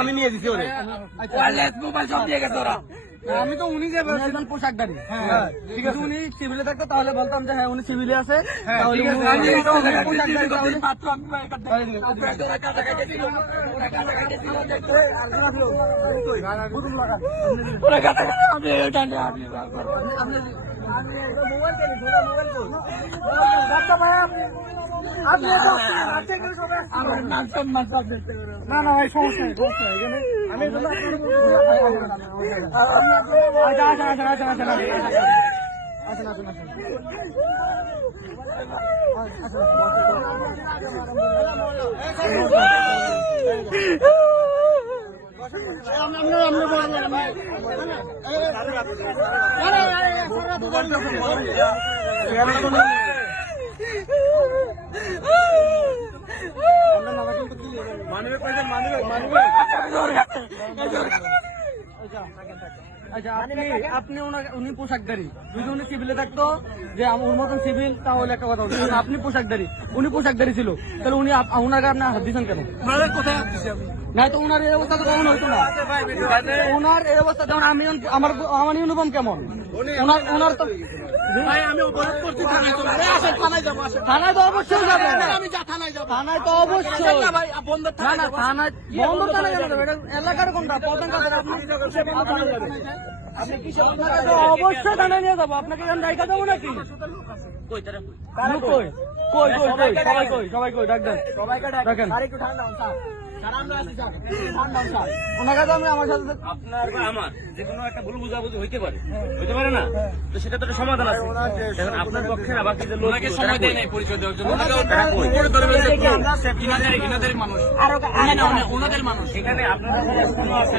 আমি নিয়ে দিচ্ছি ওরে মোবাইল সব দিয়ে গেছে ওরা আমি তো উনি যে বলছিলেন পোশাকদারি হ্যাঁ ঠিক আছে। উনি সিভিলে থাকতো তাহলে বলতাম যে হ্যাঁ উনি সিভিলে আছে। তাহলে উনি- আমি উনি তো না না ভাই সমস্যা নেই সমস্যা নেই আমি আচ্ছা, আসেন, আসেন, আসেন, আসেন, আসেন, আসেন। আসেন, আসেন, আসেন। আচ্ছা আপনি আপনি উনি পোশাকদারি যদি উনি সিভিলে থাকতো যে ওর মতন সিভিল তাহলে একটা কথা বলতো কিন্তু আপনি পোশাকদারি উনি পোশাকদারি ছিল। তাহলে উনি ওনাকে আপনি হাত দিচ্ছেন কেন? না তো ওনার এই অবস্থা তো কখন হইতো না? ওনার এই অবস্থা যেমন আমি আমার আমার ইউনিফর্ম কেমন? ওনার ওনার তো ভাই আমি অপরাধ করছি থানায় চলে এই আসেন থানায় যাব আসেন। থানায় তো অবশ্যই যাবে। আমি যা থানায় যাব। থানায় তো অবশ্যই। না ভাই বন্ধ না থানায় না থানায় বন্ধ থানায় এটা এলাকার কোনটা? প্রধান কাদের আপনি আপনাকে তো অবশ্যই থানায় নিয়ে যাব। আপনাকে এখন ডাইকা দেবো নাকি? কই তারা কই? কই? কই? কই কই সবাই কই? সবাই কই? ডাক ডাকেন। ওনাকে তো আমি আমার সাথে আপনার বা আমার যে কোনো একটা ভুল বুঝাবুঝি হইতে পারে। হইতে পারে না? তো সেটা তো একটা সমাধান আছে। এখন আপনার পক্ষে না বাকি যে লোক সময় দেয় নাই পরিচয় দেওয়ার জন্য। তারা কই? ইনাদের মানুষ। ওনাদের মানুষ। এখানে আপনার কাছে এখনও আছে?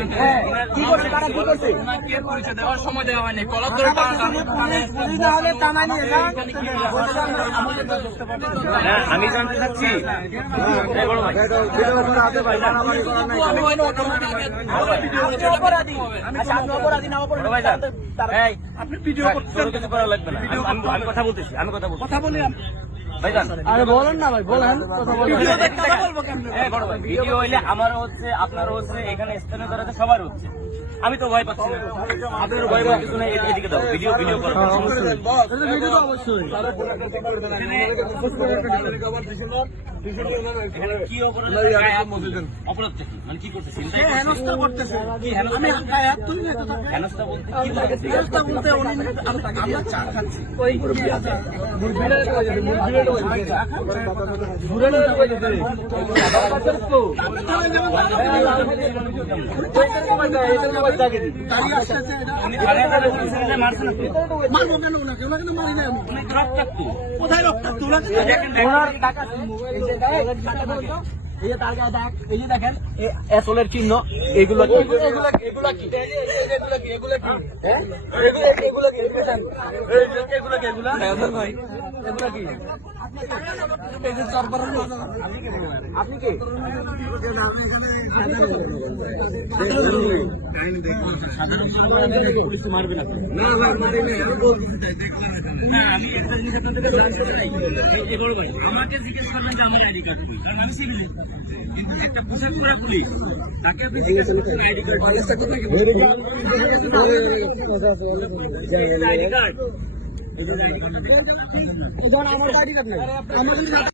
কি করছে? তারা কি করছে? ওনাকে পরিচয় দেওয়ার সময় দেওয়া হয়নি। কলম ধরে হ্যাঁ, আমি জানতে চাচ্ছি। এই বড় ভাই বড় ভাই যান। এই, তোর কিছু করা লাগবে না। আমি- আমি- আমি কথা বলতেছি আমি কথা বলছি কথা বলি আরে বলেন না ভাই বলেন কথা বলেন এই বড় ভাই, ভিডিও হইলে আমারও হচ্ছে আপনারও হচ্ছে এখানে স্থানীয় দাঁড়াতে সবার হচ্ছে আমি তো ভয় পাচ্ছি আপনার ভয় পাওয়ার কিছু নেই এদিকে- এদিকে দাও ভিডিও ভিডিও করো অবশ্যই কি অপরাধ কি? মানে কি করতেছে হেনস্থা করতেছে। হেনস্থা বলতে কি হেনস্থা বলতে আমরা চা খাচ্ছি। ওই। কোথায় রক্তাক্ত? দেখেন, দেখেন। এই যে তার গায়ে দাগ এই যে দেখেন এসলের চিহ্ন এগুলো কি এগুলো কি এগুলো কি এগুলো কি হ্যাঁ? এগুলো কি এগুলো দেন। এগুলো কি এগুলো কি এগুলো কি আমাকে জিজ্ঞেস করবেন যে আমার আইডি কার্ড কারণ আমি সিভিল কিন্তু একটা পোশাক পরা পুলিশ তাকে আপনি জিজ্ঞেস করছেন আইডি কার্ড আইডি কার্ড আমার গাড়ি